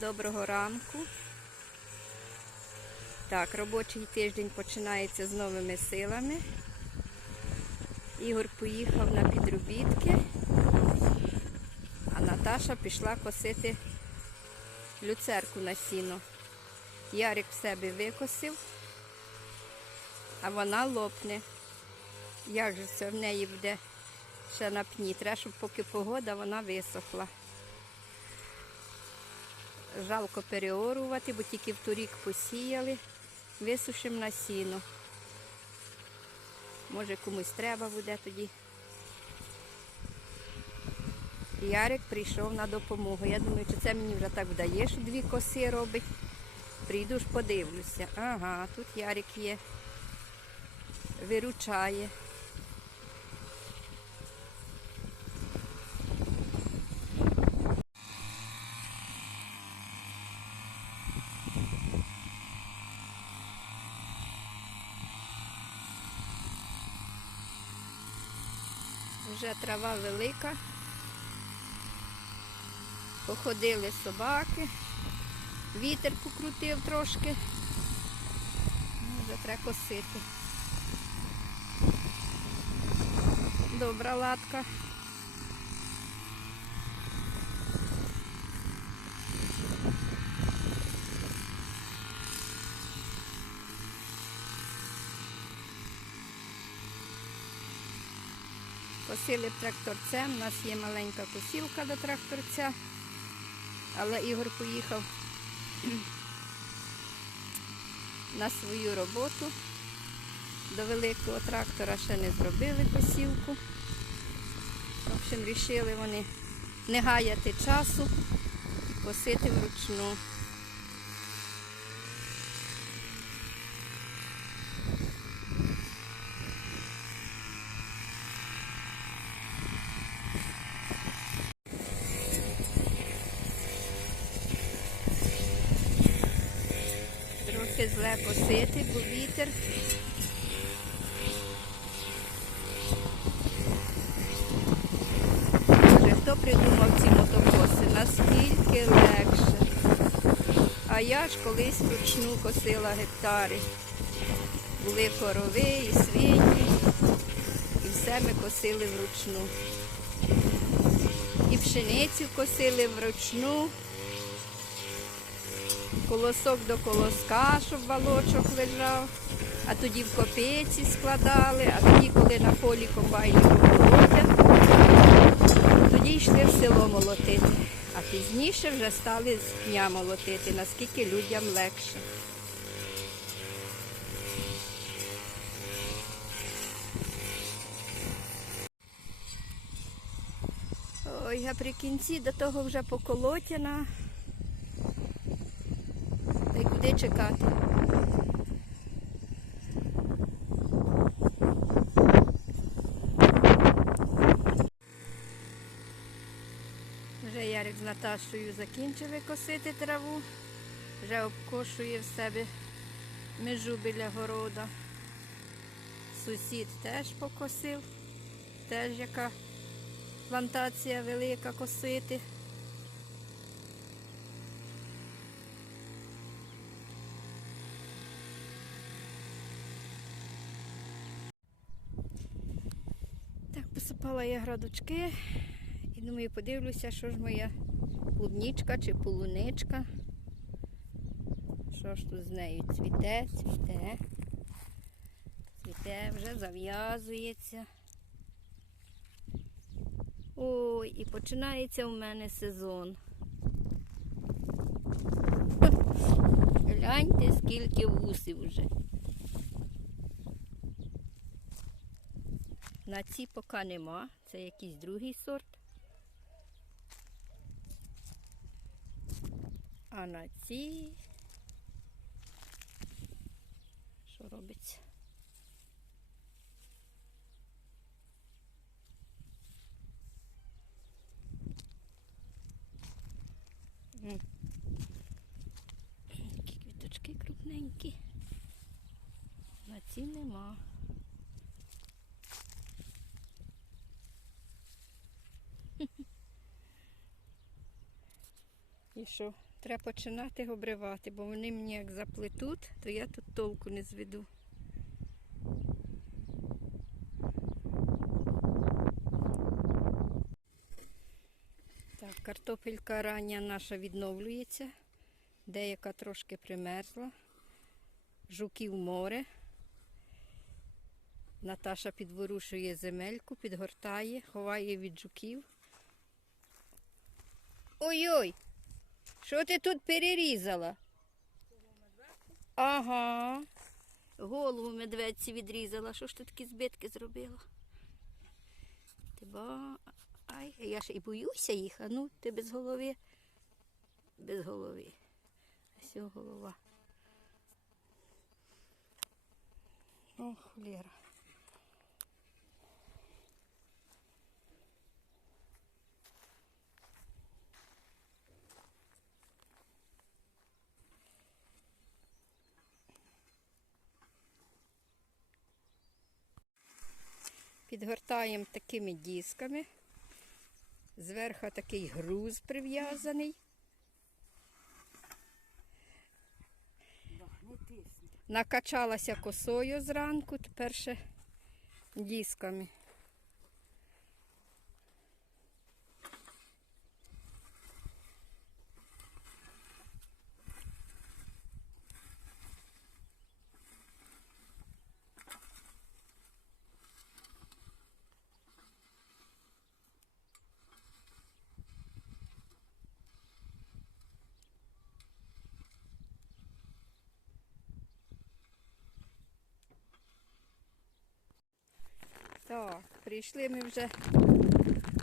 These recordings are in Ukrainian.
Доброго ранку. Так, робочий тиждень починається з новими силами. Ігор поїхав на підробітки, а Наташа пішла косити люцерку на сіно. Ярик в себе викосив, а вона лопне. Як же це в неї буде ще на пні? Треба, щоб поки погода вона висохла. Жалко переорувати, бо тільки в торік посіяли, висушимо на сіно. Може комусь треба буде тоді. Ярик прийшов на допомогу. Я думаю, чи це мені вже так вдає, що дві коси робить. Прийду ж подивлюся. Ага, тут Ярик є. Виручає. Вже трава велика. Походили собаки. Вітер покрутив трошки. Ну, Вже треба косити. Добра латка. Косили тракторцем. У нас є маленька косілка до тракторця, але Ігор поїхав на свою роботу. До великого трактора ще не зробили косілку. В общем, вирішили вони не гаяти часу і косити вручну. Трохи зле косити, бо вітер. Боже, хто придумав ці мотокоси? Наскільки легше. А я ж колись вручну косила гектари. Були корови і свині, і все ми косили вручну. І пшеницю косили вручну колосок до колоска, щоб балочок лежав, а тоді в копиці складали, а тоді, коли на полі комбайні молотять, тоді йшли в село молотити. А пізніше вже стали з дня молотити, наскільки людям легше. Ой, а при кінці до того вже поколотяна. Та чекати? Вже Ярик з Наташою закінчили косити траву, вже обкошує в себе межу біля города. Сусід теж покосив, теж яка плантація велика косити. Так, посипала я градочки і думаю, подивлюся, що ж моя клубнічка чи полуничка. Що ж тут з нею цвіте, цвіте, цвіте, вже зав'язується. Ой, і починається у мене сезон. Гляньте, скільки вусів вже. На ці поки нема, це якийсь другий сорт. А на ці що робиться? Такі квіточки крупненькі. На ці нема. І що? треба починати обривати, бо вони мені як заплетуть, то я тут толку не зведу. Так, картопелька рання наша відновлюється. Деяка трошки примерзла. Жуків море. Наташа підворушує земельку, підгортає, ховає від жуків. Ой-ой! Що ти тут перерізала? Ага. Голову медведці відрізала. Що ж ти такі збитки зробила? Ба. Ай, я ж і боюся їх, а ну ти без голови. Без голови. Ось голова. О, холєра. Підгортаємо такими дисками. Зверху такий груз прив'язаний. Накачалася косою зранку, тепер ще дисками. Так, прийшли ми вже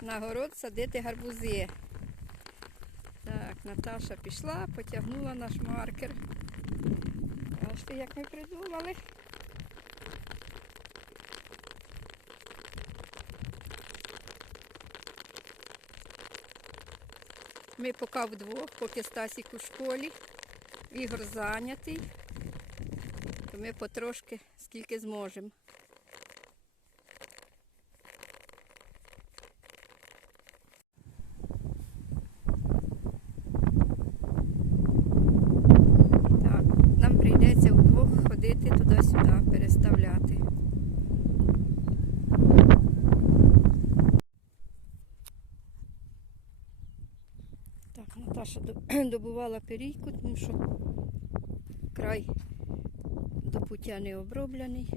на город садити гарбузи. Так, Наташа пішла, потягнула наш маркер. Бачите, як ми придумали. Ми поки вдвох, поки Стасік у школі, Ігор зайнятий, то ми потрошки скільки зможемо. Так, нам прийдеться вдвох туди-сюди, переставляти. Так, Наташа добувала перійку, тому що край до пуття не оброблений.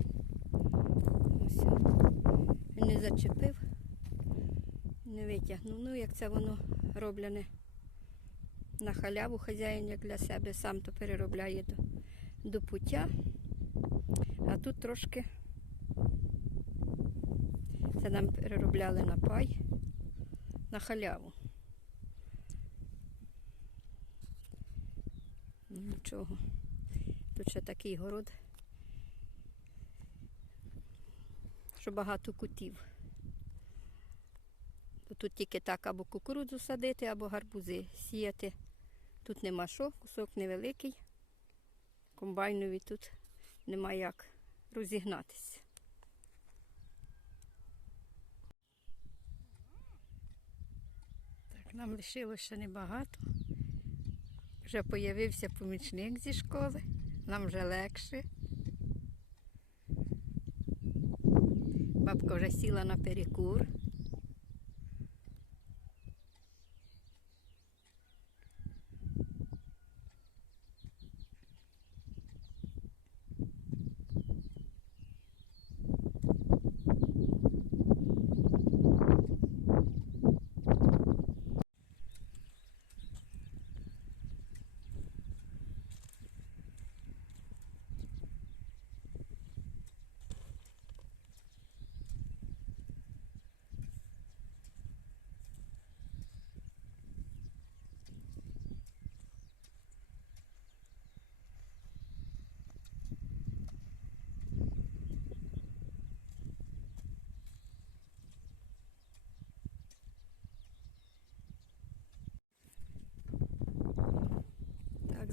Ось не зачепив, не витягнув. Ну, як це воно роблене на халяву хазяїн як для себе сам то переробляє до, до пуття. Тут трошки це нам переробляли на пай, на халяву. Нічого. Тут ще такий город, що багато кутів. Тут тільки так або кукурудзу садити, або гарбузи сіяти. Тут нема що, кусок невеликий. Комбайнові тут нема як розігнатися. Так, нам лишилося небагато. Вже появився помічник зі школи, нам вже легше. Бабка вже сіла на перекур.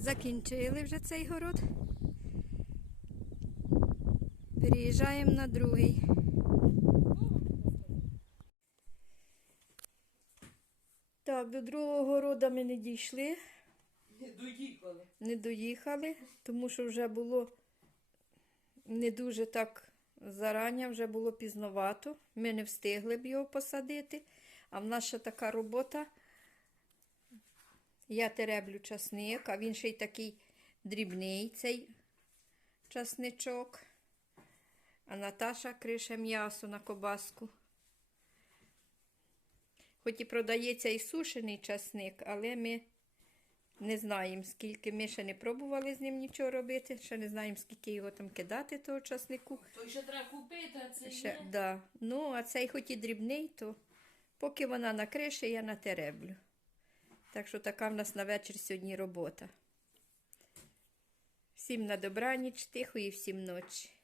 Закінчили вже цей город. Переїжджаємо на другий. Так, до другого города ми не дійшли. Доїхали. не доїхали, тому що вже було не дуже так зарання, вже було пізновато. Ми не встигли б його посадити. А в нас ще така робота. Я тереблю часник, а він ще й такий дрібний цей часничок. А Наташа крише м'ясо на кобаску. Хоч і продається і сушений часник, але ми не знаємо, скільки. Ми ще не пробували з ним нічого робити, ще не знаємо, скільки його там кидати, того часнику. То ще треба купити, а це Ще, є. да. Ну, а цей хоч і дрібний, то поки вона на криші, я натереблю. Так що така в нас на вечір сьогодні робота. Всім на добраніч, тихої всім ночі.